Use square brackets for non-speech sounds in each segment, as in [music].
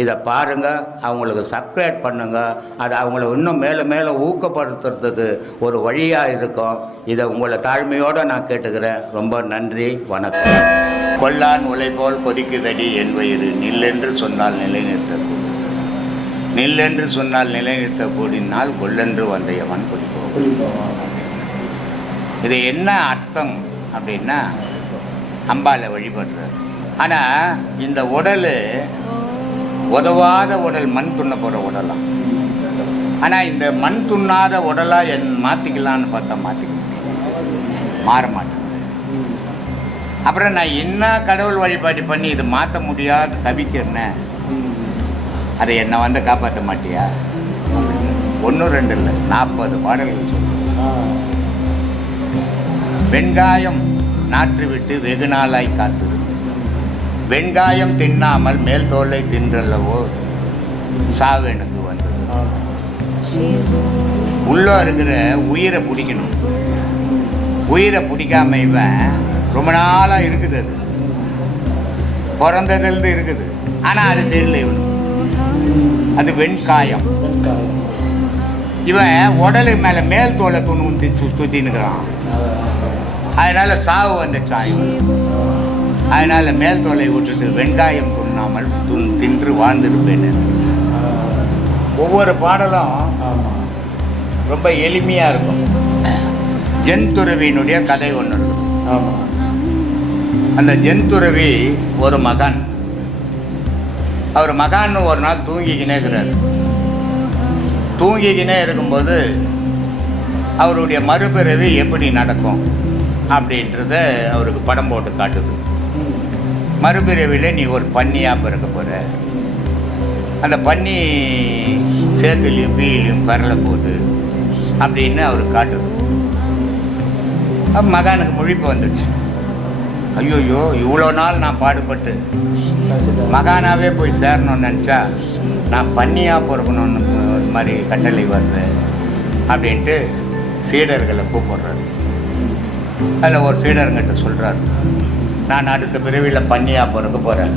இதை பாருங்கள் அவங்களுக்கு சப்ஸ்கிரைப் பண்ணுங்கள் அது அவங்கள இன்னும் மேலே மேலே ஊக்கப்படுத்துறதுக்கு ஒரு வழியாக இருக்கும். இதை உங்களை தாழ்மையோடு நான் கேட்டுக்கிறேன். ரொம்ப நன்றி வணக்கம். கொல்லான் உழைப்போல் கொதிக்குதடி என் வயிறு. நில்லென்று சொன்னால் நிலைநிறுத்தக்கூடும் நில்லென்று சொன்னால் நிலைநிறுத்த கூடினால் கொல்லென்று வந்த எவன் குடிப்போம். இது என்ன அர்த்தம் அப்படின்னா அம்பாலை வழிபடுறது ஆனால் இந்த உடல் உதவாத உடல் மண் துண்ண போகிற உடலாம் ஆனால் இந்த மண் துண்ணாத உடலாக என் மாற்றிக்கலான்னு பார்த்தா மாற்றிக்க முடியும் மாற மாட்டேங்குது அப்புறம் நான் என்ன கடவுள் வழிபாடு பண்ணி இது மாற்ற முடியாத தவிக்கிறேன்னு அதை என்னை வந்து காப்பாற்ற மாட்டியா? ஒன்றும் ரெண்டு இல்லை நாற்பது பாடல்கள் சொல்லுவேன் வெண்காயம் நாற்று விட்டு வெகு நாளாய் காத்துது. வெண்காயம் தின்னாமல் மேல் தோலை தின்றல்லவோ? சாவேனுக்கு வந்தது. உள்ளே இருக்கிற உயிரை பிடிக்கணும். உயிரை பிடிக்காம இவன் ரொம்ப நாளாக இருக்குது அது. பிறந்ததுலேருந்து இருக்குது. ஆனால் அது தெரியல இவனுக்கு. அது வெண்காயம். இவன் உடலு மேலே மேல் தோலை துணி ஊற்றி சுற்றின்னுக்கிறான் அதனால சாவு வந்துட்டான் இவன் அதனால மேல் தோலை விட்டுட்டு வெங்காயம் துண்ணாமல் துன் தின்று வாழ்ந்திருப்பேன். ஒவ்வொரு பாடலும் ரொம்ப எளிமையாக இருக்கும். ஜென்துறவியினுடைய கதை ஒன்று இருக்கும் அந்த ஜென்துறவி ஒரு மகன். அவர் மகான்னு ஒரு நாள் தூங்கிக்கினே இருக்கிறார். தூங்கிக்கினே இருக்கும்போது அவருடைய மறுபிறவி எப்படி நடக்கும் அப்படின்றத அவருக்கு படம் போட்டு காட்டுது. மறுபிறவியில் நீ ஒரு பன்னியாக பிறக்க போகிற அந்த பன்னி சேத்துலையும் பீலையும் பரல போகுது அப்படின்னு அவர் காட்டுது. அப்போ மகானுக்கு முழிப்பு வந்துடுச்சு ஐயோயோ இவ்வளோ நாள் நான் பாடுபட்டு மகானாவே போய் சேரணும்னு நினச்சா நான் பன்னியாக பிறக்கணும்னு ஒரு மாதிரி கட்டளை வருது அப்படின்ட்டு சீடர்களை கூப்பிடுறாரு. அதில் ஒரு சீடருங்கிட்ட சொல்கிறார் நான் அடுத்த பிறவியில் பண்ணியாக பிறக்க போகிறேன்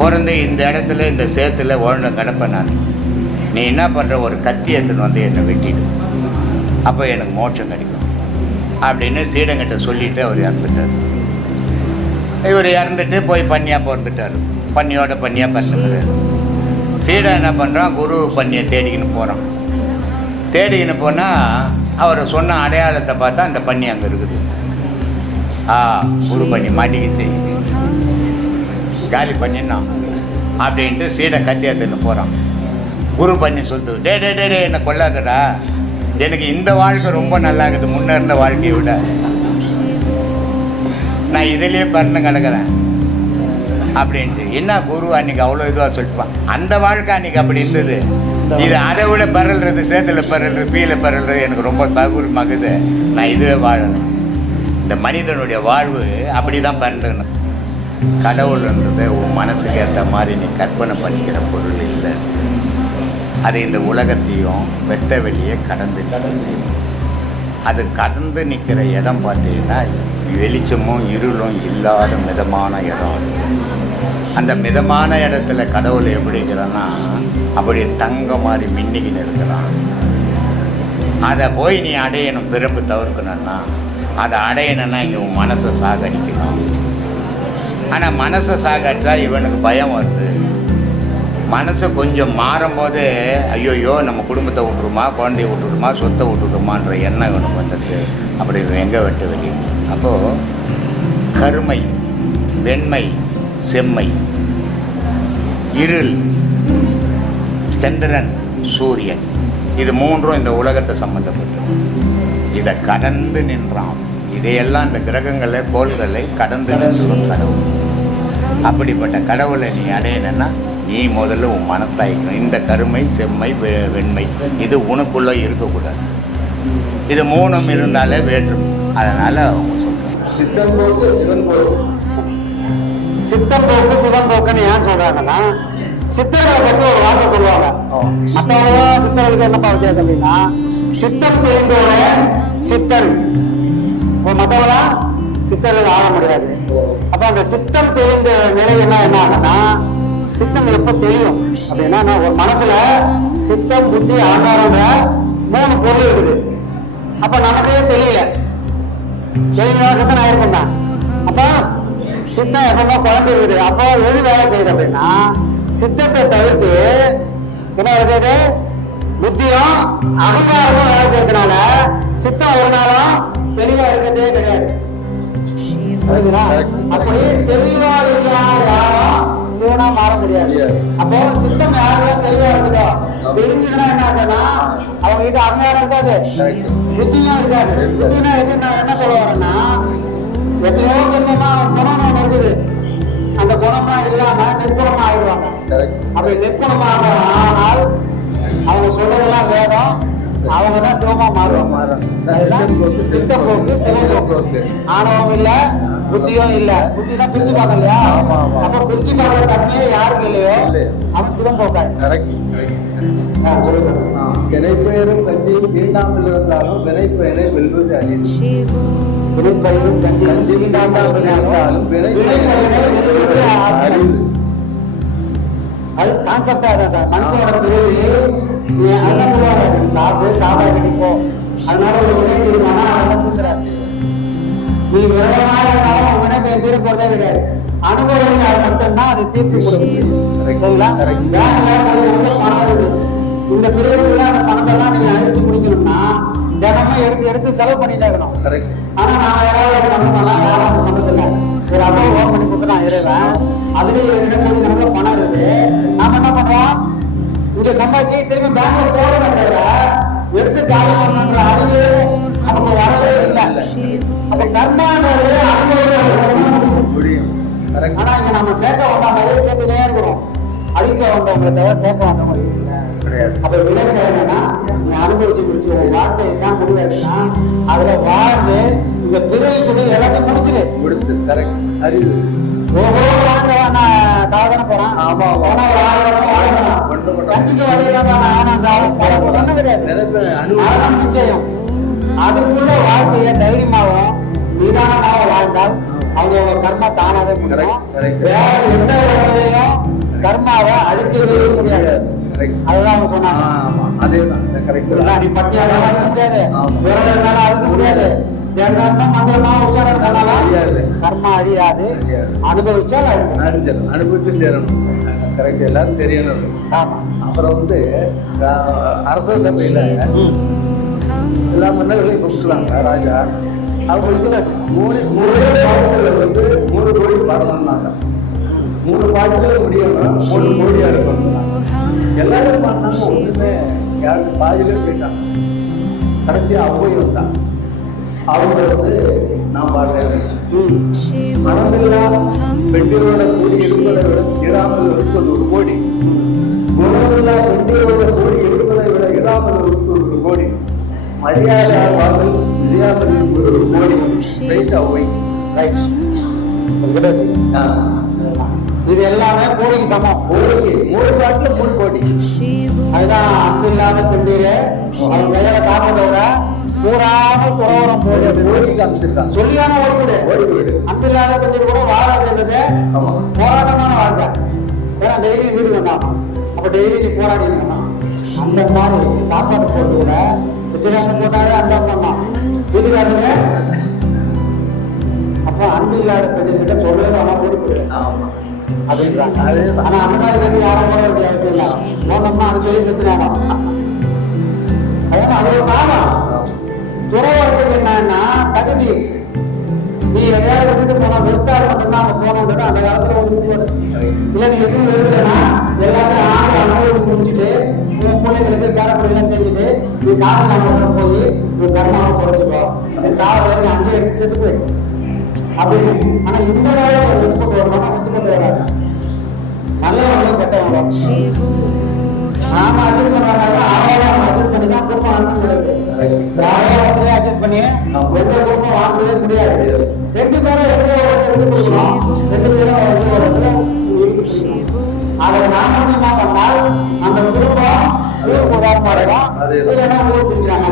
பிறந்து இந்த இடத்துல இந்த சேத்துல உழந்த கிடப்பேன் நான். நீ என்ன பண்ணுற ஒரு கத்தி எடுத்துன்னு வந்து என்னை வெட்டிடு. அப்போ எனக்கு மோட்சம் கிடைக்கும். அப்படின்னு சீடங்கிட்ட சொல்லிட்டு அவர் இறந்துட்டார். இவர் இறந்துட்டு போய் பண்ணியாக பிறந்துட்டார். பண்ணியோட பண்ணியாக பிறந்துக்கிறார் சீடன் என்ன பண்ணுறான் குரு பண்ணியை தேடிக்கின்னு போகிறான் தேடிக்கின்னு போனால் அவர் சொன்ன அடையாளத்தை பார்த்தா அந்த பண்ணி அங்கே இருக்குது. ஆ குரு பண்ணி மாட்டிக்கிச்சு காலி பண்ணினான் அப்படின்ட்டு சீடன் கத்தியாத்துன்னு போகிறான் குரு பண்ணி சொல்லுது டே டே டே டே என்னை கொல்லாதடா. எனக்கு இந்த வாழ்க்கை ரொம்ப நல்லா இருக்குது முன்ன இருந்த வாழ்க்கையை விட. நான் இதிலே பறந்து கிடக்கிறேன். அப்படின்ட்டு என்ன குரு அன்னைக்கு அவ்வளோ இதுவாக சொல்லிப்பான் அந்த வாழ்க்கை அன்னைக்கு அப்படி இருந்தது. இது அதை விட பரல்றது சேத்துல பரல்றது பீல பரல்றது எனக்கு ரொம்ப சௌகரியமாகுது நான் இதுவே வாழணும். இந்த மனிதனுடைய வாழ்வு அப்படி தான் பண்ணுறணும் கடவுள்ன்றது உன் மனசுக்கு ஏற்ற மாதிரி நீ கற்பனை பண்ணிக்கிற பொருள் இல்லை. அது இந்த உலகத்தையும் வெட்ட வெளியே கடந்து கடந்து அது கடந்து நிற்கிற இடம் பார்த்தீங்கன்னா வெளிச்சமும் இருளும் இல்லாத மிதமான இடம் அந்த மிதமான இடத்துல கடவுள் எப்படி இருக்கிறான்னா அப்படி தங்க மாதிரி மின்னிக்கின்னு இருக்கிறான். அதை போய் நீ அடையணும் பிறப்பு தவிர்க்கணும்னா அதை அடையணும்னா இங்கே உன் மனசை சாகடிக்கணும் ஆனால் மனசை சாகடிச்சா இவனுக்கு பயம் வருது. மனசு கொஞ்சம் மாறும்போது ஐயோயோ நம்ம குடும்பத்தை விட்டுருமா குழந்தைய விட்டுருமா சொத்தை விட்டுருமான்ற எண்ணம் இவனுக்கு வந்துட்டு அப்படி எங்கே வெட்ட வெளியும் அப்போது கருமை வெண்மை செம்மை இருள் சந்திரன் சூரியன் இது மூன்றும் இந்த உலகத்தை சம்மந்தப்பட்டது இதை கடந்து நின்றான். இதையெல்லாம் இந்த கிரகங்களை கோள்களை கடந்து நின்றும் கடவுள். அப்படிப்பட்ட கடவுளை நீ அடையணும்னா நீ முதல்ல உன் மனத்தாய்க்கணும் இந்த கருமை செம்மை வெ- வெண்மை இது உனக்குள்ளே இருக்கக்கூடாது. இது மூணும் இருந்தாலே வேற்றும் அதனால் அவங்க சொல்கிறாங்க சித்தன் போக்கு சிவன் போக்கு சித்தம் போக்கு சிவன் போக்குன்னு ஏன் சொல்கிறாங்கன்னா சித்தர்களை பற்றி ஒரு வார்த்தை சொல்லுவாங்க. மற்றவங்க சித்தர்களுக்கு என்னப்பா வித்தியாசம் அப்படின்னா சித்தம் தெரிந்தோட சித்தன் இப்போ மற்றவங்களா சித்தர்கள் ஆக முடியாது. அப்ப அந்த சித்தம் தெரிந்த நிலையெல்லாம் என்ன ஆகும்னா சித்தம் எப்ப தெரியும்? அப்படின்னா ஒரு மனசுல சித்தம் புத்தி ஆகாரங்கிற மூணு பொருள் இருக்குது. அப்ப நமக்கே தெரியல. சரிங்களா சித்தன் ஆயிருக்கும் தான் அப்போ சித்தம் எப்பவுமே குழம்பு இருக்குது. அப்போ எது வேலை செய்யுது அப்படின்னா சித்தத்தை தவிர்த்து என்ன வேலை செய்யுது? புத்தியும் அகங்காரமும் வேலை செய்யறதுனால சித்தம் ஒரு நாளும் தெளிவா இருக்கிறதே கிடையாது? அப்படி தெளிவா இல்லாத யாரும் சிவனா மாற முடியாது. அப்போ சித்தம் யாரெல்லாம் தெளிவா இருக்குதோ? தெரிஞ்சதுன்னா என்ன ஆகுதுன்னா அவங்க கிட்ட அகங்காரம் இருக்காது. புத்தியும் இருக்காது. புத்தினா எது நான் என்ன சொல்ல வரேன்னா எத்தனையோ ஜென்மமா குணம் ஒண்ணு இருக்குது. அந்த குணம்லாம் இல்லாம நிர்குணமா ஆயிடுவாங்க அப்படி நிர்குணமாக ஆனால் அவங்க சொல்றதெல்லாம் வேதம். அவங்க தான் சிவமா மாறுவாங்க அதுதான் சித்த போக்கு சிவபோக்கு ஆணவம் இல்ல புத்தியும் இல்ல. புத்தி தான் பிரிச்சு பார்க்க இல்லையா அப்ப பிரிச்சு பார்க்கற தன்மையே யாருக்கு இல்லையோ? அவன் சிவம் போக்காள் சொல்லுங்க. வினைப்பெயரும் கஞ்சியும் தீண்டாமல் இருந்தாலும் வினைப்பெயரை வெல்வது திருப்பயிரும் கஞ்சி கஞ்சியும் தீண்டாமல் இருந்தாலும் வினைப்பெயரை வெல்வது அரிது. அது கான்செப்டே அதான் சார். மனுஷனோட பிறவி நீ அண்ணன் சொல்லுவாங்க சாப்பாடு நிற்போம் அதனால ஒரு வினை தீர்மானா நடந்துக்கிறார் நீ விரதமா இருந்தாலும் உன் வினை பெயர் தீர போறதே கிடையாது. அனுபவம் அது மட்டும்தான் அது தீர்த்து கொடுக்கும். பணம் இருக்கு இந்த பிரிவுக்குள்ள அந்த பணத்தெல்லாம் நீங்க அழிச்சு முடிக்கணும்னா தினமும் எடுத்து எடுத்து செலவு பண்ணிட்டே இருக்கணும். ஆனா நான் யாராவது பண்ணோம்னா யாரும் பண்ணதில்லை ஒரு அம்மா ஓன் பண்ணி கொடுத்துட்டான் இறைவன். அதுலயே ரெண்டு கோடி கணக்கில் பணம் சம்பாதிச்சு திரும்பி பெங்களூர் போறோம் தவிர எடுத்து ஜாலி பண்ணணுன்ற அறிவு நமக்கு வரவே இல்லை. அப்ப கர்மான்றது அனுபவம் முடியும் ஆனா இங்க நம்ம சேர்க்க வந்த மாதிரி சேர்த்துனே இருக்கிறோம் அழிக்க வந்தவங்களை தவிர சேர்க்க வந்தவங்க அப்ப விளைவு என்னன்னா நீ அனுபவிச்சு முடிச்சு வாழ்க்கை என்ன முடிவாச்சுன்னா அதுல வாழ்ந்து இந்த பிறவி குடி எல்லாத்தையும் முடிச்சிடு. முடிச்சு கரெக்ட் அரிது ஓஹோ சாதனை போறான். ஆமா, ஆமா. போனா நிச்சயம். அதுக்குள்ள வாழ்க்கையை தைரியமாகவும் நிதானமாக வாழ்ந்தால் அவங்க கர்மா தானாவே முடியும். வேற எந்த வகையிலையும் கர்மாவை அழிக்கவே முடியாது. அதுதான் அவங்க சொன்னாங்க. ஆமா அதேதான். கரெக்ட்? நீ பட்டியால அறுக்க முடியாது. ஆமா. விரதனால அறுக்க முடியாது. தேங்காய்னா மந்திரமா உச்சாரம் பண்ணலாம் அழியாது. கர்மா அழியாது. அழியாது அனுப்பிச்சிடணும் அனுபவிச்சு தெரியணும் கரெக்ட் எல்லாரும் தெரியணும். அப்புறம் வந்து அரச சபையில எல்லா மன்னர்களையும் கூப்பிட்டுலாங்க ராஜா. அவங்களுக்கு மூணு மூணு பாடத்துல வந்து மூணு கோடி பாடணும்னாங்க. மூணு பாடத்துல முடியணும். மூணு கோடியா இருக்கணும் எல்லாரும் பண்ணாங்க ஒண்ணுமே யாருக்கு பாதியிலே போயிட்டாங்க. கடைசியா அவ்வை வந்தான். அவங்க வந்து நான் பாடுறேன் மனமில்லா பெண்டிரோட கூடி இருப்பதை விட இராமல் இருப்பது ஒரு கோடி. குணமில்லா பெண்டிரோட கூடி இருப்பதை விட இராமல் இருப்பது ஒரு கோடி. மரியாதை வாசல் இருப்பது ஒரு கோடி. பிரைஸ் அவை ரைட். இது எல்லாமே கோடிக்கு சமம். கோடிக்கு மூணு பாட்டுல மூணு கோடி. அதுதான் அன்பு இல்லாத பெண்டிலே அவங்க கையில சாப்பிட்டவங்க துறவரம் போகுது அப்படின்னு கோடிக்கு காமிச்சிருக்காங்க. சொல்லியான ஓடி ஓடி போயிடு அன்பு இல்லாத பெண்டில் கூட வாழாதுன்றது போராட்டமான வாழ்க்கை. ஏன்னா டெய்லி வீடு வந்தான் அப்ப டெய்லி நீ போராடி இருந்தான் அந்த மாதிரி சாப்பாடு போட்டு கூட விஜயகாந்த் போட்டாலே அந்த பண்ணான் வீட்டுக்காரங்க அப்ப அன்பு இல்லாத பெண்ணுகிட்ட சொல்லவே வேணாம் ஓடி போயிடு அப்படின்றாங்க. அது ஆனா அந்த மாதிரி யாரும் போட வேண்டிய அவசியம் இல்லை போனோம்னா அது பெரிய பிரச்சனை ஆகும் அதனால அது ஒரு காரணம். துறவரத்துக்கு என்னன்னா தகுதி. நீ எதையாவது விட்டுட்டு போனா வெறுத்தாரு மட்டும்தான் அவங்க போனோம்ன்றது அந்த காலத்துல ஒரு போடு இல்ல நீ எதுவும் வெறுத்தனா எல்லாத்தையும் ஆண்டு அனுபவம் முடிச்சுட்டு உன் பிள்ளைங்களுக்கு பேர பிள்ளைலாம் செஞ்சுட்டு நீ காசு நம்ம போய் உன் கர்மாவை குறைச்சிக்கோ. நீ சாவ நீ அங்கேயே எடுத்து செத்து போயிடும். அப்படின்னு. ஆனா இந்த வேலை ஒரு வித்துப்பட்டு வரணும் வித்துப்பட்டு வராது. நல்லவங்களும் கெட்டவங்களும் நாம அட்ஜஸ்ட் பண்றாங்க ஆவாரம் அட்ஜஸ்ட் பண்ணி தான் குடும்பம் நடத்துகிறது யாரையும் பண்ணி எந்த குடும்பம் வாங்கவே முடியாது. ரெண்டு பேரும் எதிரே கொடுக்கணும் ரெண்டு பேரும் அதை சாமர்த்தியமா பண்ணால் அந்த குடும்பம் ஊருக்கு உதாரணமா இருக்கும். இல்லைன்னா ஊர் செஞ்சாங்க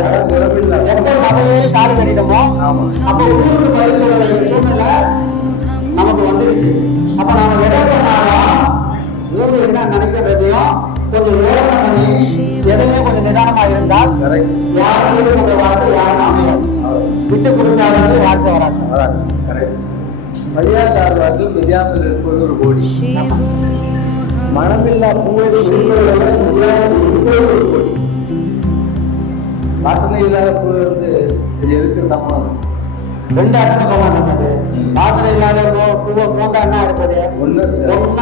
சபையே காடு கட்டிட்டோமோ அப்போ ஊருக்கு பதில் சொல்ல சூழ்நிலை நமக்கு வந்துருச்சு. அப்ப நாம எதை பண்ணாலும் ஊரு என்ன நினைக்கிறதையும் கொஞ்சம் யோசனை பண்ணி எதுவுமே கொஞ்சம் நிதானமா இருந்தால் யாருக்கும் உங்க வாழ்க்கை யாரும் விட்டு கொடுத்தாலும் வாழ்க்கை வராது. வராது. கரெக்ட் மையாக்கார் வாசல் மிதியாமல் இருப்பது ஒரு கோடி. மனமில்லா பூவை ஒரு கோடி. வாசனை இல்லாத பூவை வந்து இது எதுக்கு சமானம் ரெண்டு அர்த்தம் சொல்லலாம் அது வாசனை இல்லாத பூவை பூந்தா என்ன இருப்பது ஒண்ணு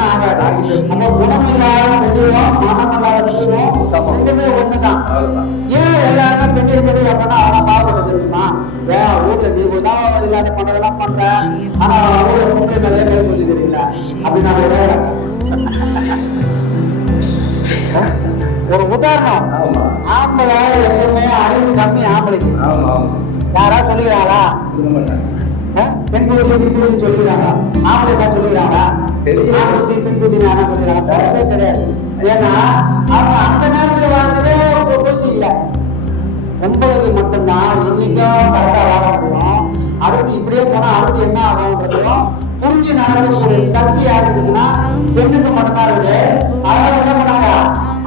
ஆகாது. நம்ம குணம் இல்லாத செல்வம் மனம் இல்லாத சமம். ரெண்டுமே ஒண்ணுதான். ஏன் எல்லாருமே பெரிய அப்படின்னா அவன் பாவப்பட்டு தெரியுமா ஏன் ஊர்ல நீ உதாரணம் இல்லாத பண்றதெல்லாம் பண்ற. ஆனா ஊர்ல முக்கிய நிறைய பேர் சொல்லி தெரியல அப்படின்னு. [laughs] ஒரு உதாரணம். ஆமா. ஆம்பளை எப்பவுமே அறிவு கம்மி ஆம்பளைக்கு. ஆமா ஆமா. யாரா சொல்லுகிறாளா? சொல்ல மாட்டேன் அஹ்? பெண் புத்தி பெண் புத்தி சொல்லுகிறாங்க ஆம்பளை பார்த்து சொல்லுகிறாங்க தெரியும். ஆண் புத்தி பெண் புத்தி யாரா சொல்லுகிறாங்க சொல்றதே கிடையாது. ஏன்னா அவங்க அந்த நேரத்துல வாழ்ந்ததே ஒரு கொசு இல்லை. ஒன்பதுக்கு மட்டும்தான். இன்னைக்கும் கரெக்டா வாழ முடியும். அடுத்து இப்படியே போனா அடுத்து என்ன ஆகும்ன்றதையும் புரிஞ்சு நடக்கக்கூடிய சக்தி இருக்குதுன்னா பெண்ணுக்கு மட்டும்தான் இருக்குது. அதனால என்ன பண்ணாங்க?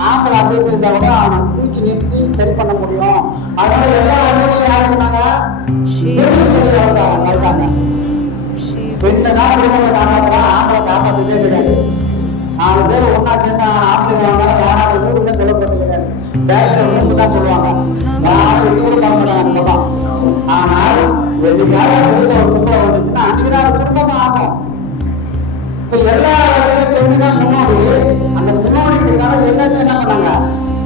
ஆம்பளை அப்படி இப்படி இருந்தா கூட அவனை தூக்கி நிறுத்தி சரி பண்ண முடியும். அதனால எல்லா அலுவலையும் யாரு தான் குடும்பத்தை காப்பாற்றலாம் ஆம்பளை காப்பாற்றதே கிடையாது நாலு பேர் ஒண்ணா சேர்ந்து ஆம்பளை யாராவது வீடுன்னு சொல்லப்பட்டது கிடையாது தான் சொல்லுவாங்க யாரும் இது கூட பார்க்க மாட்டாங்க ஆனால் என்னைக்காவது அந்த ஒரு குடும்பம் வந்துச்சுன்னா அன்னைக்கு தான் அது ஆகும் எல்லா பெண்ணு தான் முன்னோடி அந்த எல்லாத்தையும் என்ன பண்ணாங்க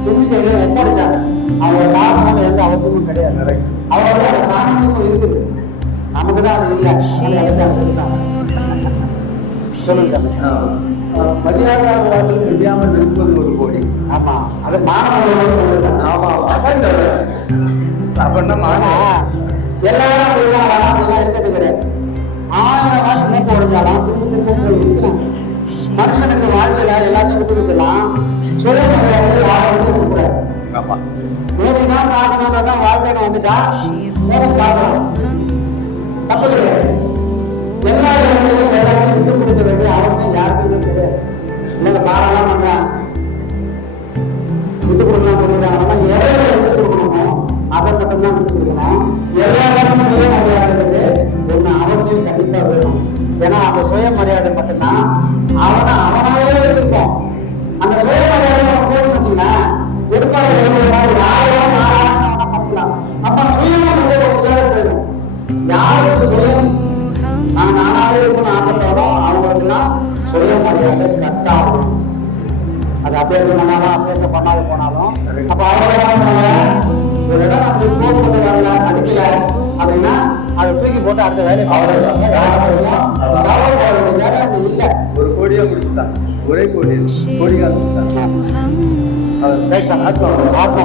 பெண்ணுக்கு ஒப்படைச்சாங்க அவங்க காரணம் எந்த அவசியமும் கிடையாது அவரோட அந்த இருக்குது நமக்கு தான் அது இல்லை. சொல்லுங்க. வாசல் இருப்பது ஒரு கோடி. ஆமா. அது மாணவர்களோட ஆமா அப்படின்னா ஆனா எல்லாரும் அப்படிதான். அப்படிலாம் இருக்கிறது கிடையாது. ஆயிரம் போய் விற்கிறாங்க. மனுஷனுக்கு வாழ்க்கையில எல்லாத்தையும் விட்டு வைக்கலாம் சுய மரியாதை யாரும் கொடுக்குறாரு மோதி தான் பார்க்கணுன்றதான் வாழ்க்கையில வந்துட்டா மோதி பார்க்கலாம். தப்பு கிடையாது எல்லா இடங்களிலும் எல்லாத்தையும் விட்டு கொடுக்க வேண்டிய அவசியம் யாருக்குமே கிடையாது இல்லைங்க பாடலாம் பண்றேன் விட்டு கொடுக்கலாம் சொல்லிடுறாங்கன்னா எதை விட்டு கொடுக்கணுமோ அதை மட்டும்தான் விட்டு கொடுக்கணும் எல்லாருக்கும் சுய மரியாதைங்கிறது ஒண்ணு அவசியம் கண்டிப்பா வேணும். ஏன்னா அந்த சுய மரியாதை மட்டும்தான். அவனை அபியாசம் பண்ணாலும் அபியாசம் பண்ணாத போனாலும். அப்ப? ஒரு இடம் நம்ம போட் போட்டு வரல மதிக்கல அப்படின்னா அதை தூக்கி போட்டு அடுத்த வேலையை அது இல்லை. ஒரு கோடியா முடிச்சுட்டான் ஒரே கோடி கோடி காமிச்சுட்டான் ரைட் சார் ஆத்மா ஆத்மா